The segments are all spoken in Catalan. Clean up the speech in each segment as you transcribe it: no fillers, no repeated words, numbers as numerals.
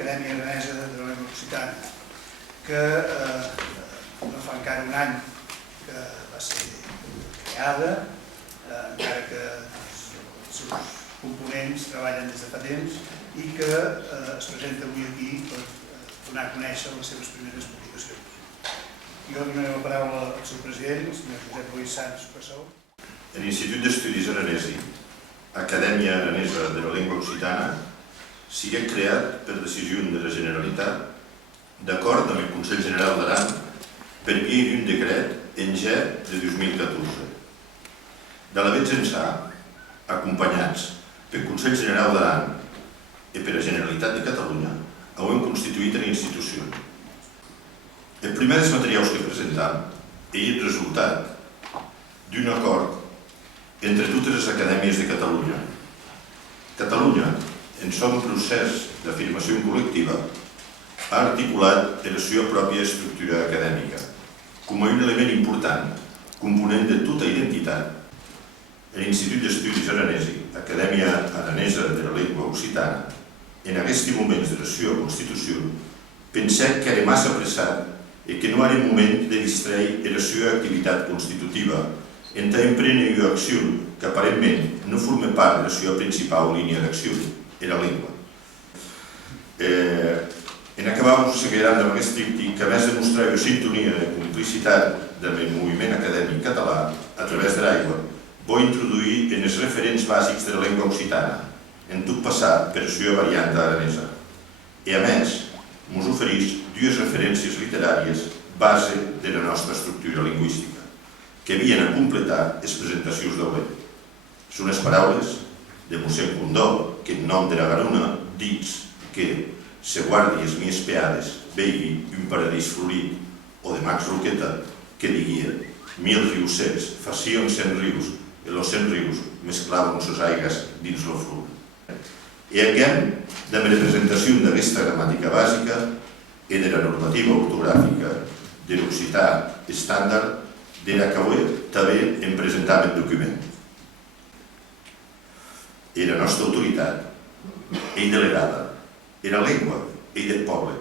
Acadèmia Aranesa de la Llengua Occitana, que no fa encara un any que va ser creada, encara que els seus components treballen des de fa temps i que es presenta avui aquí per donar a conèixer les seves primeres publicacions. Jo donaré la paraula al seu president, el senyor Josep Lluís Sans Passó. L'Institut d'Estudis Aranesi, Acadèmia Aranesa de la Llengua Occitana, sigui creat per decisió de la Generalitat, d'acord amb el Consell General d'Aran, per via d'un decret en G de 2014. De l'avet ençà, acompanyats pel Consell General d'Aran i per la Generalitat de Catalunya, hem constituït una institució. El primer dels materials que presentam és el resultat d'un acord entre totes les acadèmies de Catalunya. Catalunya, en son procés d'afirmació col·lectiva, ha articulat la seva pròpia estructura acadèmica com a un element important, component de tota identitat. L'Institut d'Estudis Aranesi, Acadèmia Aranesa de la Llengua Occitana, en aquests moments de la seva Constitució, pensem que era massa apressat i que no era el moment de distreure la seva activitat constitutiva en emprendre una acció que aparentment no forma part de la seva principal línia d'acció, la llengua. En acabar, us seguiran amb aquest tríptic que, a més de mostrar una sintonia i complicitat del moviment acadèmic català a través de l'aigua, vull introduir en els referents bàsics de la llengua occitana, en tot passat per la seva variant aranesa. I a més, ens ofereix dues referències literàries base de la nostra estructura lingüística, que havien a completar les presentacions d'avui. Són les paraules de mossèn Condó, que en nom de la Garona dits que se guàrdies mi espiades veigui un paradís florit, o de Max Roqueta, que diguia 1000 rius secs facien 100 rius i los 100 rius mesclaven ses aigues dins lo flor. I again, de la representació d'aquesta gramàtica bàsica i de la normativa ortogràfica de l'occità estàndard de la que avui també hem presentat el document. I la nostra autoritat, ell delegada, era llengua, ell el poble.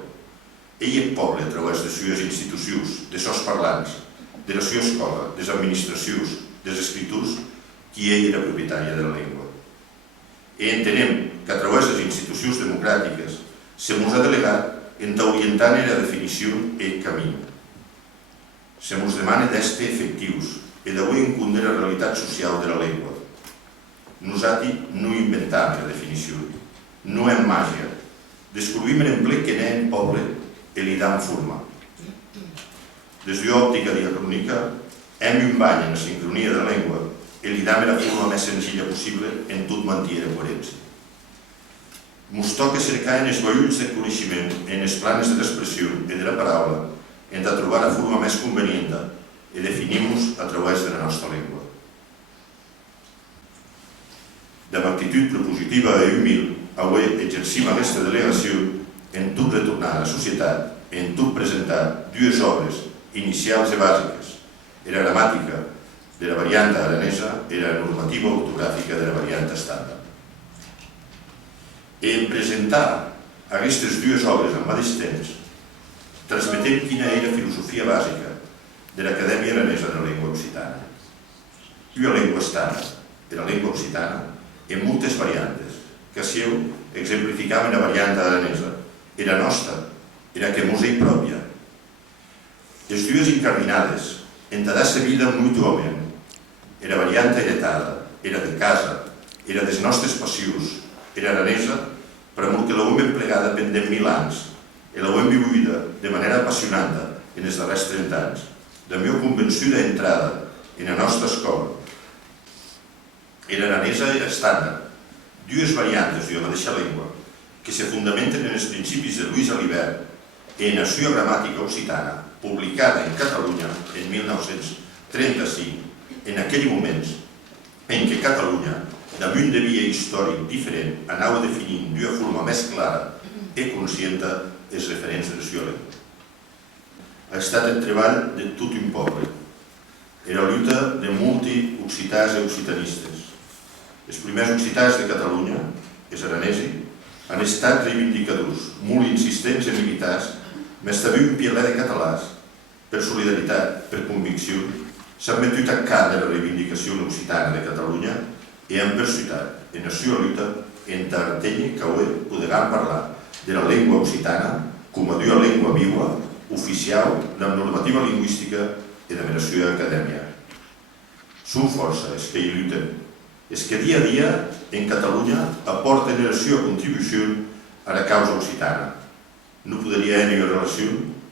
Ell el poble a través de les seves institucions, de seus parlants, de la seva escola, de les administracions, dels escriptors, qui ell era propietària de la llengua. I entenem que a través de les institucions democràtiques se mos ha delegat en orientar la definició i el camí. Se mos demana d'estar efectius i d'avui encundre la realitat social de la llengua. Nosaltres no inventem la definició, no és màgia. Descobrim en ple que n'és en poble i li dam forma. Des d'òptica diacrònica, hem un bany en la sincronia de la llengua i li dam la forma més senzilla possible en tot mantenir la coherència. Mos toca cercar en els baulls de coneixement, en els planes de l'expressió i de la paraula, hem de trobar la forma més convenient i definim-nos a través de la nostra llengua. De l'actitud propositiva i humil, avui exercim aquesta delegació en tot retornar a la societat i en tot presentar dues obres inicials i bàsiques, la gramàtica de la variant aranesa i la normativa ortogràfica de la variant estàndard. I en presentar aquestes dues obres al mateix temps, transmetem quina és la filosofia bàsica de l'Acadèmia Aranesa de la Llengua Occitana. Una llengua estàndard de la llengua occitana en moltes variantes, que si heu exemplificam la variant aranesa, i la nostra, i la que mos és pròpia. Les dues incardinades, en de dar-se vida mútuament, la variant heretada, la de casa, la dels nostres passius, la aranesa, per molt que l'hem emplegada pendent 1000 anys, i l'hem vivuda de manera apassionant en els darrers 30 anys, de la meva convençuda entrada en la nostra escola. L'aranesa i l'estàndard, dues variantes de la mateixa llengua, que se fundamenten en els principis de Lluís Alibert i en la seva gramàtica occitana, publicada en Catalunya en 1935, en aquells moments en què Catalunya, damunt de via històric diferent, anava definint d'una forma més clara i conscient els referents de la seva llengua. Ha estat el treball de tot un poble, la lluita de molts occitans i occitanistes. Els primers occitans de Catalunya, els aranesi, han estat reivindicadors, molt insistents i militars, m'estaviu un pielè de catalàs, per solidaritat, per convicció, s'han metut a cara de la reivindicació occitana de Catalunya e han persuitat, en la sua lluita, entartenye que avui podran parlar de la llengua occitana com a una llengua viva, oficial, amb normativa lingüística i de la sua acadèmia. Són força els que hi lluiten, els que dia a dia en Catalunya aporten la seva contribució a la causa occitana. No podria haver una relació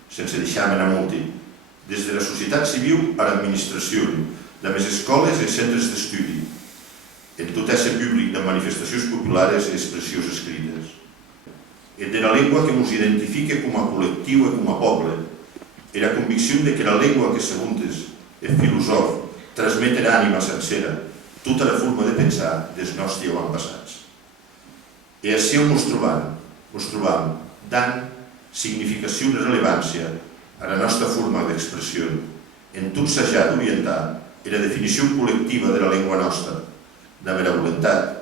sense deixar-me anar molt. Des de la societat civil a l'administració, de les escoles i centres d'estudi, en tot ese públic de manifestacions populares i expressions escrites. I de la llengua que ens identifica com a col·lectiu i com a poble, i la convicció que la llengua que, segons el filòsof, transmet l'ànima sencera, tota la forma de pensar dels nostres avantpassats. I així ens trobam dant significació i rellevància a la nostra forma d'expressió, en tot s'ha d'orientar en la definició col·lectiva de la llengua nostra, de la voluntat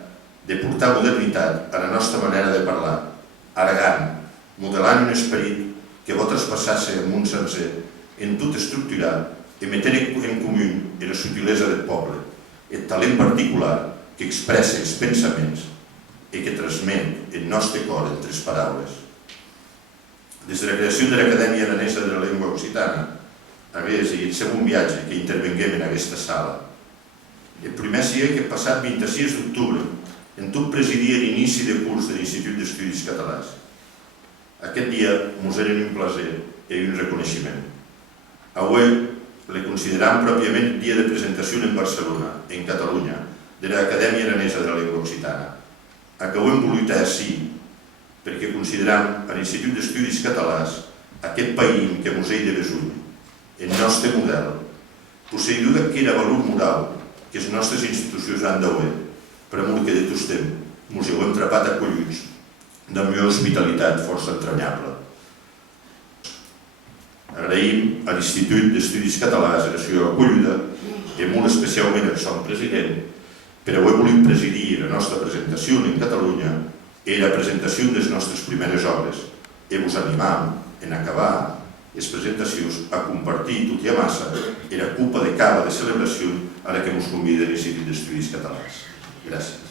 de portar modernitat a la nostra manera de parlar, arregant, modelant un esperit que va traspassar-se al món sencer, en tot estructurar i metent en comú la sutilesa del poble, el talent particular que expressa els pensaments i que transmet el nostre cor en tres paraules. Des de la creació de l'Acadèmia Aranesa de la Llengua Occitana, hagués i el segon viatge que intervenguem en aquesta sala, el primer dia que passat 26 d'octubre, en tot presidia l'inici de curs de l'Institut d'Estudis Catalans. Aquest dia ens era un plaer i un reconeixement. Avui le consideram pròpiament el dia de presentació en Barcelona, en Catalunya, de l'Acadèmia Aranesa de la Llengua Occitana. Acabem volut així, perquè consideram a l'Institut d'Estudis Catalans aquest país que ens he de besull, el nostre model, posseïdor d'aquest valor moral que les nostres institucions han d'avui, per molt que de tots temps ens heu entrapat acolluts d'una meva hospitalitat força entranyable. Agraïm a l'Institut d'Estudis Catalans la seva acollida i molt especialment al seu president per haver volut presidir la nostra presentació en Catalunya i la presentació de les nostres primeres obres i vos animam en acabar les presentacions a compartir tot i a massa i la copa de cava de celebració a la que ens convida l'Institut d'Estudis Catalans. Gràcies.